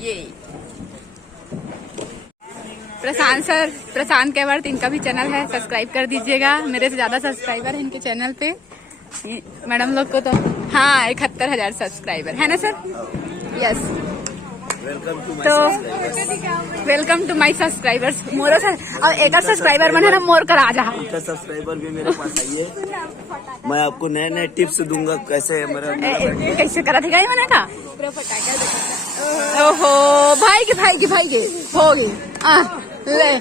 ये प्रशांत केवट, इनका भी चैनल है, सब्सक्राइब कर दीजिएगा। मेरे से ज्यादा सब्सक्राइबर है इनके चैनल पे। मैडम लोग को तो हाँ 71,000 सब्सक्राइबर है ना sir? Yes. Welcome to my subscribers. More sir और एक सब्सक्राइबर बने ना मोर कर आ जा। सब्सक्राइबर भी मेरे पास आइए, मैं आपको नए नए टिप्स दूंगा कैसे कैसे करा थे मैंने का ओहो भाई के हो गई ले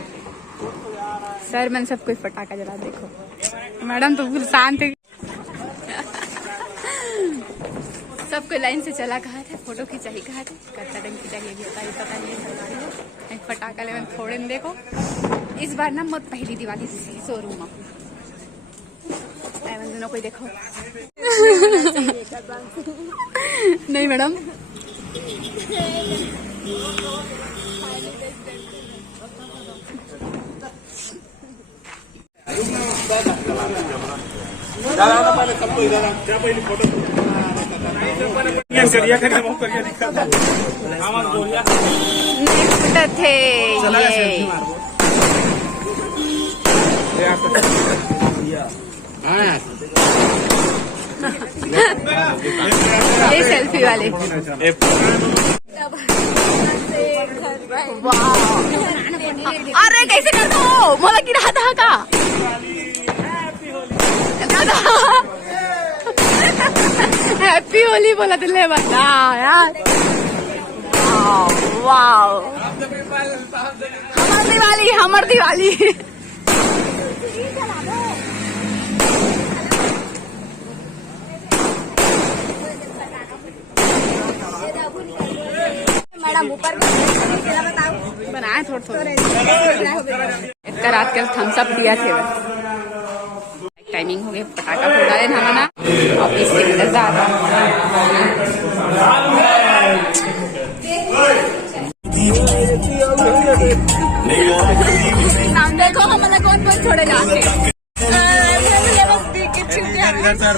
सर। मैंने सब कोई पटाखा जला देखो। मैडम तो बिल्कुल शांत है। सबको लाइन से चला कहा था फोटो खिंचाई कहा थे करता डंग खिंचा गया होता है पता नहीं है। फटाका ले फोड़े देखो। इस बार ना मत पहली दिवाली शोरूम में दोनों कोई देखो नहीं मैडम थे ये सेल्फी वाले। अरे कैसे कर दो मोला गिरा था का हैप्पी होली बोला दिले बता यार। वाओ हमर दिवाली मैडम ऊपर बनाए थोड़े इतना रात के थम्स अप दिया थे। टाइमिंग हो गई पटाखा फोड़ा है ना मना ऑफिस के इंतजार। नाम देखो हमारा कौन कौन छोड़े जाके। अरे सर